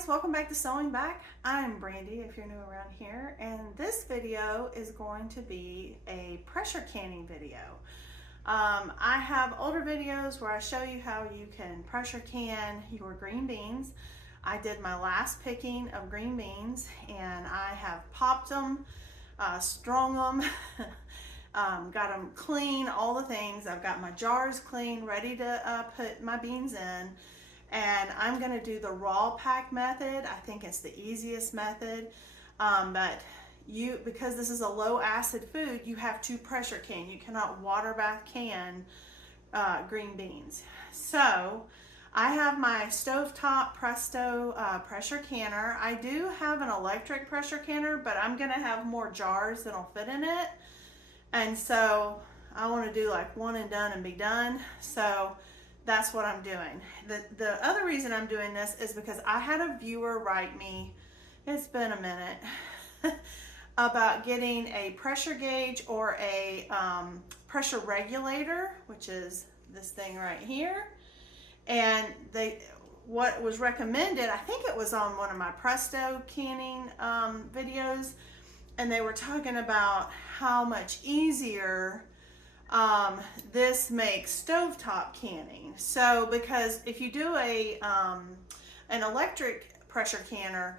guys, welcome back to Sewing Back. I'm Brandy if you're new around here, and this video is going to be a pressure canning video. I have older videos where I show you how you can pressure can your green beans. I did my last picking of green beans and I have popped them, strung them, got them clean, all the things. I've got my jars clean, ready to put my beans in. And I'm going to do the raw pack method. I think it's the easiest method, but because this is a low acid food, you have to pressure can. You cannot water bath can green beans. So I have my stovetop Presto pressure canner. I do have an electric pressure canner, but I'm going to have more jars that'll fit in it. And so I want to do like one and done and be done. So that's what I'm doing. The other reason I'm doing this is because I had a viewer write me, it's been a minute, about getting a pressure gauge or a pressure regulator, which is this thing right here. And what was recommended, I think it was on one of my Presto canning videos, and they were talking about how much easier this makes stovetop canning. So because if you do an electric pressure canner,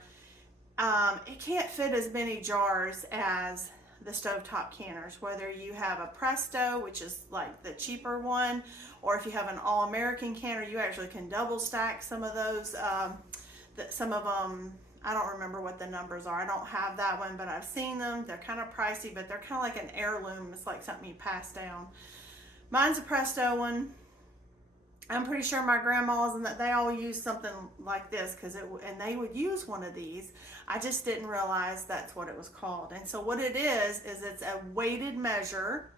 it can't fit as many jars as the stovetop canners, whether you have a Presto, which is like the cheaper one, or if you have an all-American canner, you actually can double stack some of those. Some of them, I don't remember what the numbers are. I don't have that one, but I've seen them. They're kind of pricey, but they're kind of like an heirloom. It's like something you pass down. Mine's a Presto one. I'm pretty sure my grandmas and that they all use something like this and they would use one of these. I just didn't realize that's what it was called. And so what it is it's a weighted measure,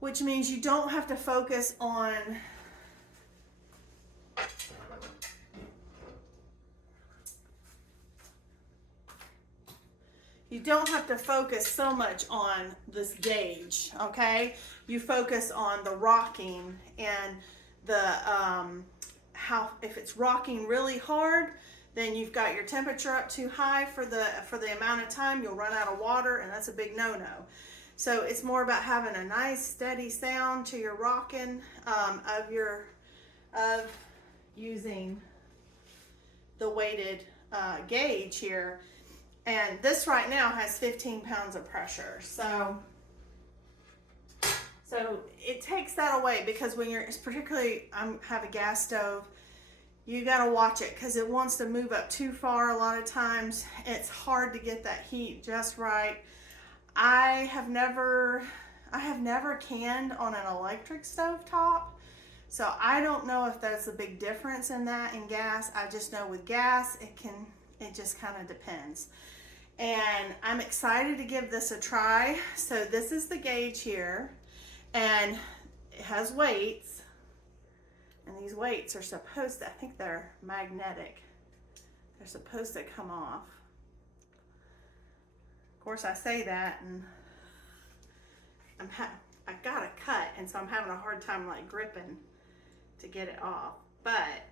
which means you don't have to focus on so much on this gauge, okay? You focus on the rocking and if it's rocking really hard, then you've got your temperature up too high for the amount of time, you'll run out of water, and that's a big no-no. So it's more about having a nice steady sound to your rocking of using the weighted gauge here. And this right now has 15 pounds of pressure. So it takes that away, because when particularly I have a gas stove, you got to watch it because it wants to move up too far a lot of times. It's hard to get that heat just right. I have never canned on an electric stove top, so I don't know if there's a big difference in that in gas. I just know with gas it just kind of depends. And I'm excited to give this a try. So this is the gauge here, and it has weights, and these weights are supposed to, I think they're magnetic. They're supposed to come off. Of course I say that, and I got a cut, and so I'm having a hard time like gripping to get it off. But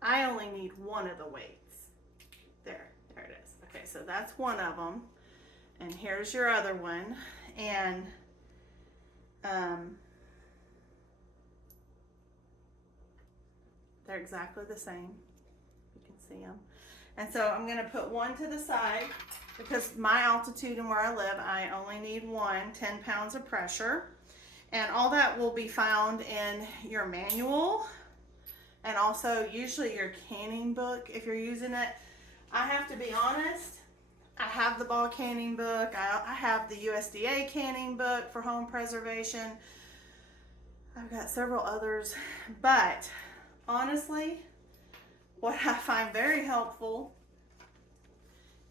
I only need one of the weights. There it is. Okay, so that's one of them, and here's your other one, and they're exactly the same. You can see them. And so I'm going to put one to the side because my altitude and where I live, I only need 10 pounds of pressure, and all that will be found in your manual and also usually your canning book if you're using it. I have to be honest, I have the ball canning book, I have the USDA canning book for home preservation. I've got several others, but honestly, what I find very helpful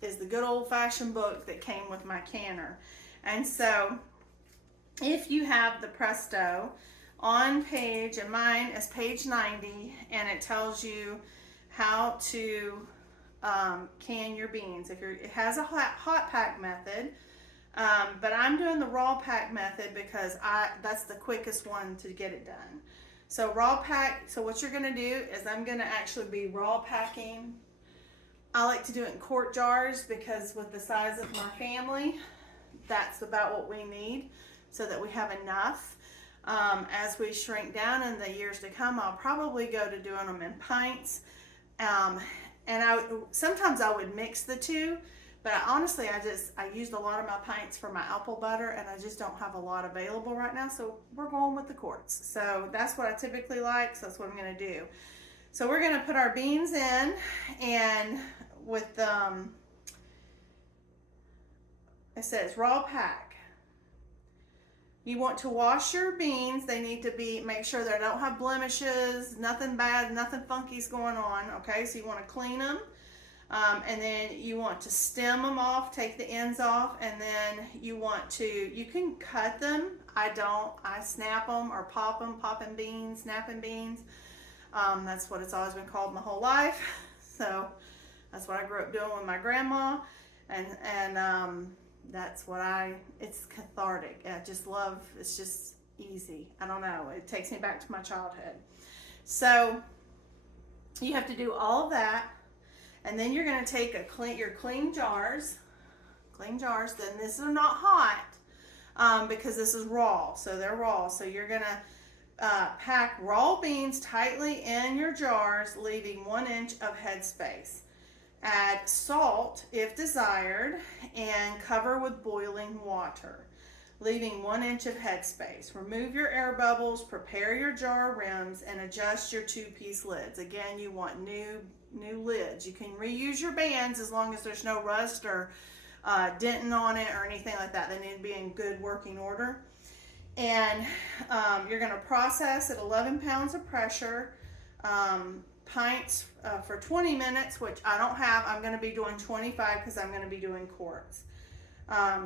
is the good old-fashioned book that came with my canner. And so if you have the Presto on page, and mine is page 90, and it tells you how to can your beans. It has a hot pack method, but I'm doing the raw pack method because that's the quickest one to get it done. So raw pack, so what you're gonna do is I'm gonna actually be raw packing. I like to do it in quart jars because with the size of my family, that's about what we need so that we have enough. As we shrink down in the years to come, I'll probably go to doing them in pints. And sometimes I would mix the two, but honestly, I used a lot of my pints for my apple butter, and I just don't have a lot available right now, so we're going with the quarts. So that's what I typically like, so that's what I'm gonna do. So we're gonna put our beans in, and with it says raw pack. You want to wash your beans. They need to make sure they don't have blemishes, nothing bad, nothing funky's going on, okay? So you want to clean them. And then you want to stem them off, take the ends off, and then you can cut them. I snap them or pop them, popping beans, snapping beans. That's what it's always been called my whole life. So that's what I grew up doing with my grandma, and that's what it's cathartic. I just love, it's just easy. I don't know, it takes me back to my childhood. So you have to do all of that. And then you're going to take your clean jars. Then this is not hot because this is raw. So they're raw. So you're going to pack raw beans tightly in your jars, leaving 1 inch of headspace. Add salt if desired and cover with boiling water, leaving 1 inch of headspace. Remove your air bubbles, prepare your jar rims, and adjust your 2-piece lids. Again, you want new lids. You can reuse your bands as long as there's no rust or denting on it or anything like that. They need to be in good working order. And you're going to process at 11 pounds of pressure, pints for 20 minutes, which I don't have. I'm going to be doing 25 because I'm going to be doing quarts.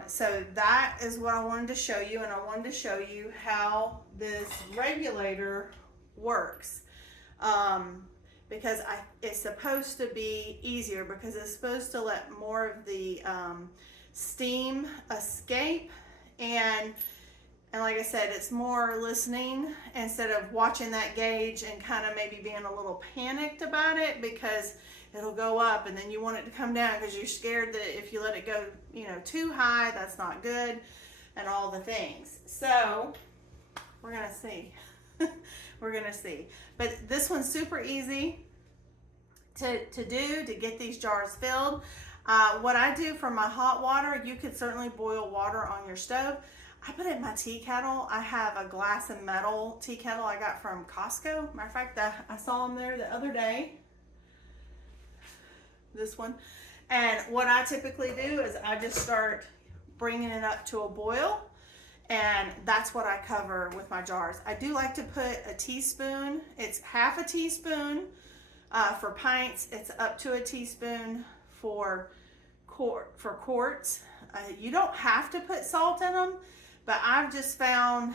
So that is what I wanted to show you, and I wanted to show you how this regulator works. Because it's supposed to be easier because it's supposed to let more of the steam escape, and like I said, it's more listening instead of watching that gauge and kind of maybe being a little panicked about it because it'll go up and then you want it to come down because you're scared that if you let it go, too high, that's not good, and all the things. So we're gonna see. We're gonna see. But this one's super easy to do to get these jars filled. What I do for my hot water, you could certainly boil water on your stove. I put it in my tea kettle. I have a glass and metal tea kettle I got from Costco. Matter of fact, I saw them there the other day. This one. And what I typically do is I just start bringing it up to a boil. And that's what I cover with my jars. I do like to put a teaspoon. It's half a teaspoon for pints. It's up to a teaspoon for quarts. You don't have to put salt in them, but I've just found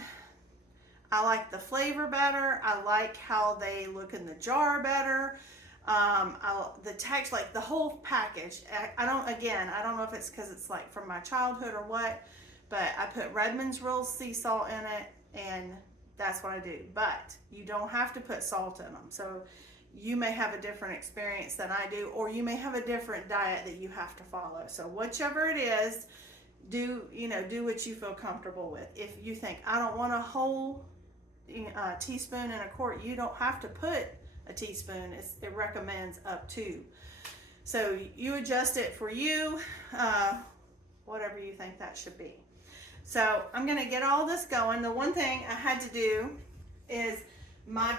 I like the flavor better. I like how they look in the jar better. The text, like the whole package. I don't know if it's because it's like from my childhood or what. But I put Redmond's Real Sea Salt in it, and that's what I do. But you don't have to put salt in them. So you may have a different experience than I do, or you may have a different diet that you have to follow. So whichever it is, do what you feel comfortable with. If you think, I don't want a whole teaspoon in a quart, you don't have to put a teaspoon. It recommends up to. So you adjust it for you, whatever you think that should be. So I'm going to get all this going. The one thing I had to do is my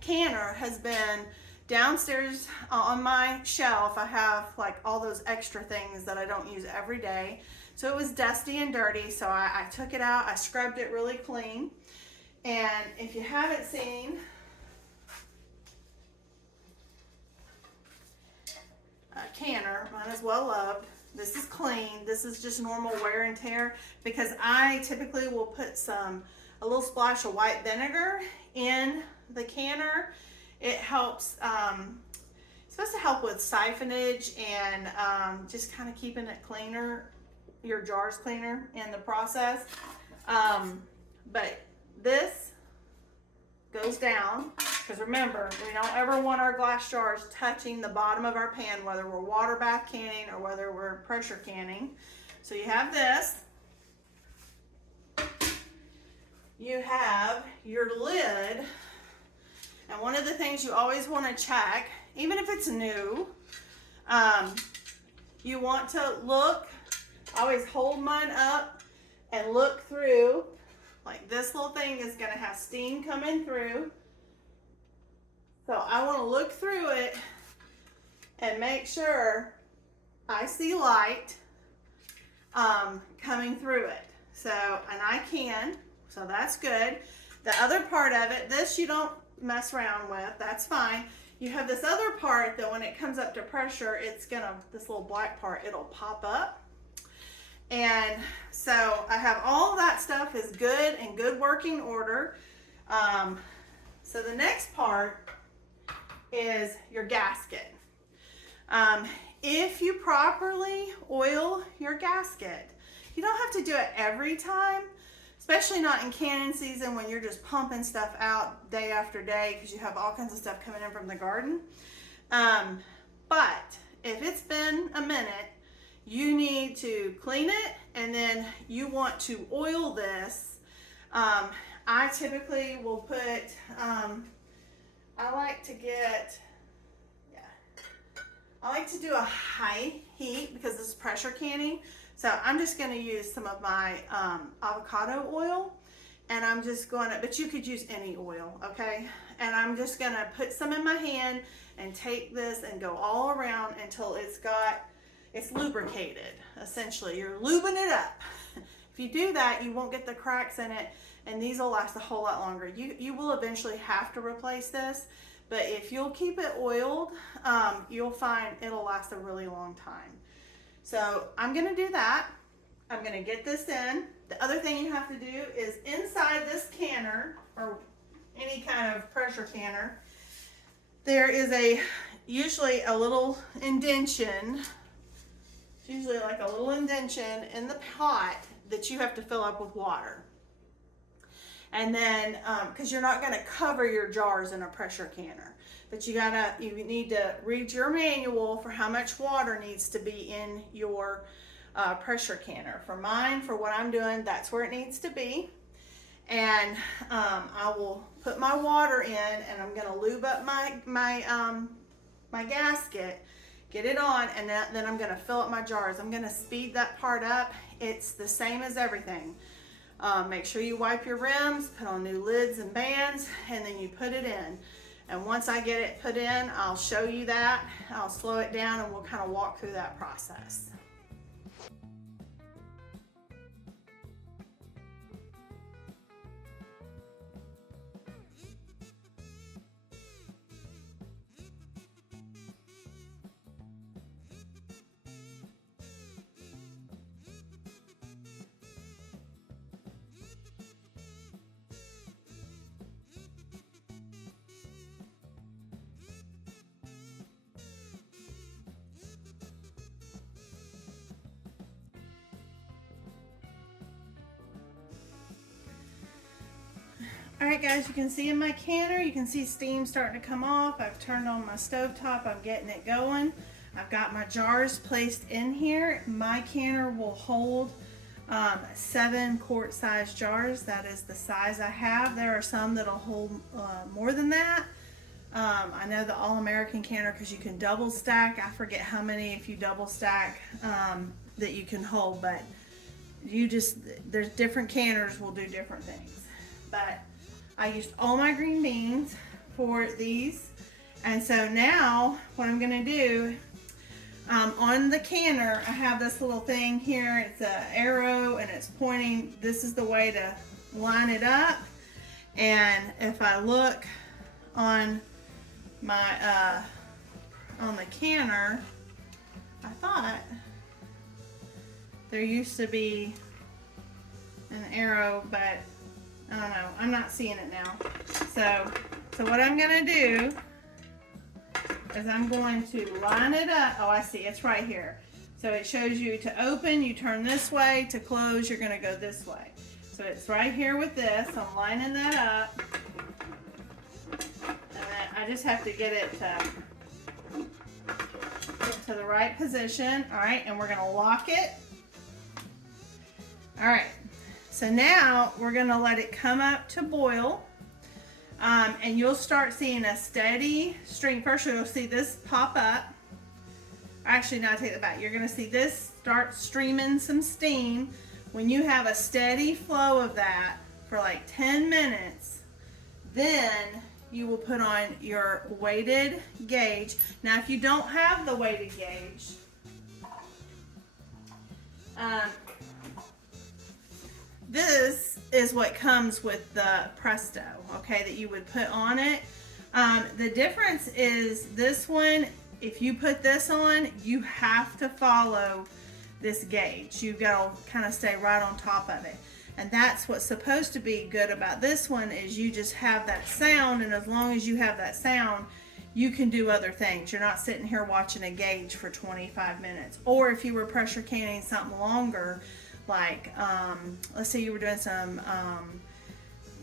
canner has been downstairs on my shelf. I have like all those extra things that I don't use every day. So it was dusty and dirty. So I took it out. I scrubbed it really clean. And if you haven't seen a canner, mine is well loved. This is clean. This is just normal wear and tear because I typically will put a little splash of white vinegar in the canner. It helps, it's supposed to help with siphonage and just kind of keeping it cleaner, your jars cleaner in the process. But this goes down, because remember, we don't ever want our glass jars touching the bottom of our pan, whether we're water bath canning or whether we're pressure canning. So you have this. You have your lid, and one of the things you always want to check, even if it's new, you want to look, always hold mine up and look through. Like this little thing is going to have steam coming through. So I want to look through it and make sure I see light coming through it. So, and I can, so that's good. The other part of it, this you don't mess around with, that's fine. You have this other part that when it comes up to pressure, it's gonna, this little black part, it'll pop up. And so I have all that stuff is good in good working order. So the next part is your gasket. If you properly oil your gasket, you don't have to do it every time, especially not in canning season when you're just pumping stuff out day after day because you have all kinds of stuff coming in from the garden. But if it's been a minute, you need to clean it, and then you want to oil this. I typically will put, I like to do a high heat because this is pressure canning. So I'm just going to use some of my avocado oil, and I'm just going to, but you could use any oil, okay? And I'm just going to put some in my hand and take this and go all around until it's lubricated, essentially. You're lubing it up. If you do that, you won't get the cracks in it, and these will last a whole lot longer. You will eventually have to replace this, but if you'll keep it oiled, you'll find it'll last a really long time. So I'm gonna do that. I'm gonna get this in. The other thing you have to do is inside this canner, or any kind of pressure canner, there is usually a little indention. It's usually like a little indention in the pot that you have to fill up with water. And then, because you're not gonna cover your jars in a pressure canner, but you need to read your manual for how much water needs to be in your pressure canner. For mine, for what I'm doing, that's where it needs to be. And I will put my water in, and I'm gonna lube up my gasket, get it on, and then I'm gonna fill up my jars. I'm gonna speed that part up. It's the same as everything. Make sure you wipe your rims, put on new lids and bands, and then you put it in. And once I get it put in, I'll show you that. I'll slow it down and we'll kind of walk through that process. Alright guys, you can see in my canner, you can see steam starting to come off. I've turned on my stovetop, I'm getting it going. I've got my jars placed in here. My canner will hold 7 quart size jars. That is the size I have. There are some that'll hold more than that. I know the All-American canner, because you can double stack. I forget how many, if you double stack, that you can hold, but there's different canners will do different things. But I used all my green beans for these, and so now what I'm going to do, on the canner I have this little thing here. It's an arrow and it's pointing. This is the way to line it up, and if I look on my on the canner, I thought there used to be an arrow, but I don't know, I'm not seeing it now. So what I'm gonna do is I'm going to line it up. Oh, I see, it's right here. So it shows you to open, you turn this way, to close, you're gonna go this way. So it's right here with this, I'm lining that up. I just have to get it to the right position. All right, and we're gonna lock it. All right, so now we're gonna let it come up to boil. And you'll start seeing a steady stream. First, you'll see this pop up. Actually, no, I take that back. You're gonna see this start streaming some steam. When you have a steady flow of that for like 10 minutes, then you will put on your weighted gauge. Now, if you don't have the weighted gauge, this is what comes with the Presto, okay, that you would put on it. The difference is this one, if you put this on, you have to follow this gauge. You've got to kind of stay right on top of it. And that's what's supposed to be good about this one, is you just have that sound, and as long as you have that sound, you can do other things. You're not sitting here watching a gauge for 25 minutes. Or if you were pressure canning something longer, like let's say you were doing some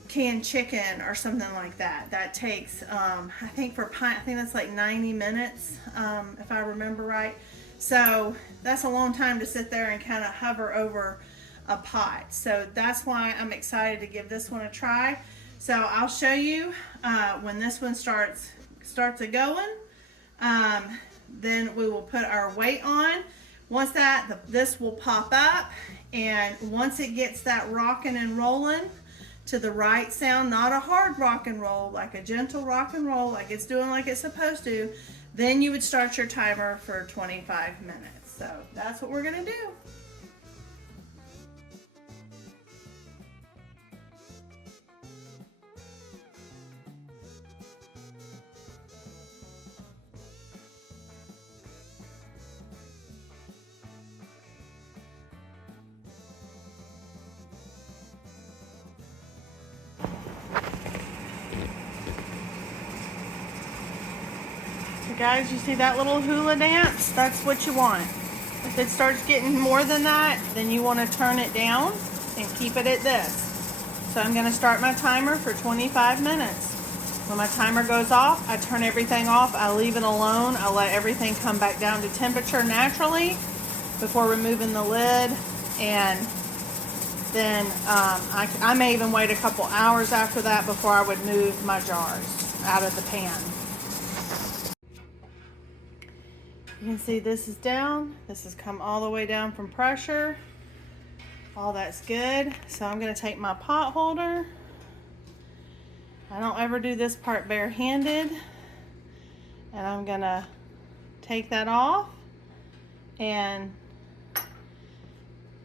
canned chicken or something like that. That takes I think that's like 90 minutes if I remember right. So that's a long time to sit there and kind of hover over a pot. So that's why I'm excited to give this one a try. So I'll show you when this one starts a going. Then we will put our weight on. Once this will pop up, and once it gets that rocking and rolling to the right sound, not a hard rock and roll, like a gentle rock and roll, like it's doing like it's supposed to, then you would start your timer for 25 minutes. So that's what we're gonna do. Guys, you see that little hula dance? That's what you want. If it starts getting more than that, then you want to turn it down and keep it at this. So I'm going to start my timer for 25 minutes. When my timer goes off, I turn everything off. I leave it alone. I let everything come back down to temperature naturally before removing the lid. And then I may even wait a couple hours after that before I would move my jars out of the pan. You can see this is down. This has come all the way down from pressure. All that's good. So I'm going to take my pot holder. I don't ever do this part barehanded. And I'm going to take that off. And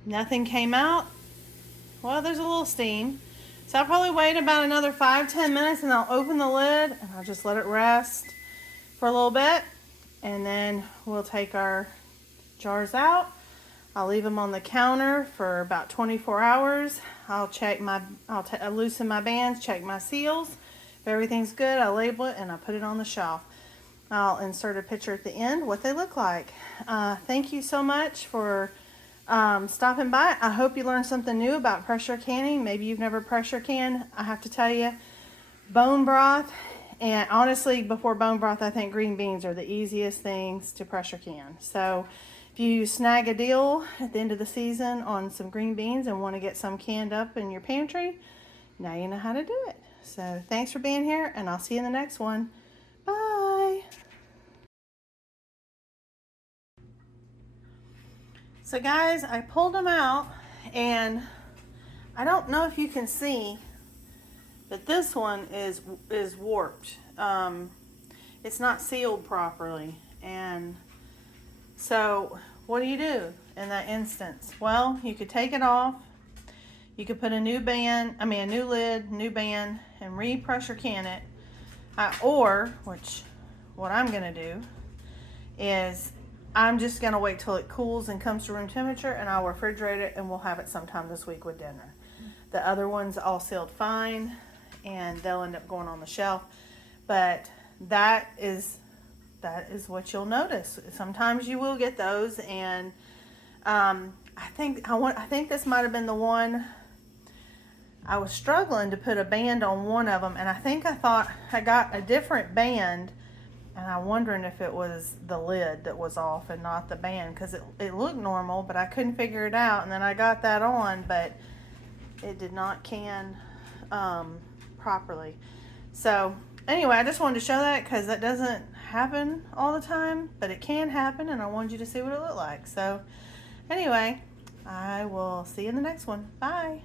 nothing came out. Well, there's a little steam. So I'll probably wait about another 5-10 minutes, and I'll open the lid and I'll just let it rest for a little bit. And then we'll take our jars out. I'll leave them on the counter for about 24 hours. I'll loosen my bands, check my seals. If everything's good, I'll label it and I'll put it on the shelf. I'll insert a picture at the end what they look like. Thank you so much for stopping by. I hope you learned something new about pressure canning. Maybe you've never pressure canned. I have to tell you, bone broth. And honestly, before bone broth, I think green beans are the easiest things to pressure can. So if you snag a deal at the end of the season on some green beans and want to get some canned up in your pantry, now you know how to do it. So thanks for being here, and I'll see you in the next one. Bye. So guys, I pulled them out, and I don't know if you can see, but this one is warped. It's not sealed properly. And so what do you do in that instance? Well, you could take it off. You could put a new lid, new band, and re-pressure can it. Or, what I'm going to do is I'm just going to wait till it cools and comes to room temperature, and I'll refrigerate it, and we'll have it sometime this week with dinner. The other one's all sealed fine, and they'll end up going on the shelf. But that is what you'll notice. Sometimes you will get those, and I think this might have been the one I was struggling to put a band on one of them, and I think I thought I got a different band, and I'm wondering if it was the lid that was off and not the band, because it looked normal, but I couldn't figure it out. And then I got that on, but it did not can properly. So anyway, I just wanted to show that because that doesn't happen all the time, but it can happen, and I wanted you to see what it looked like. So anyway, I will see you in the next one. Bye.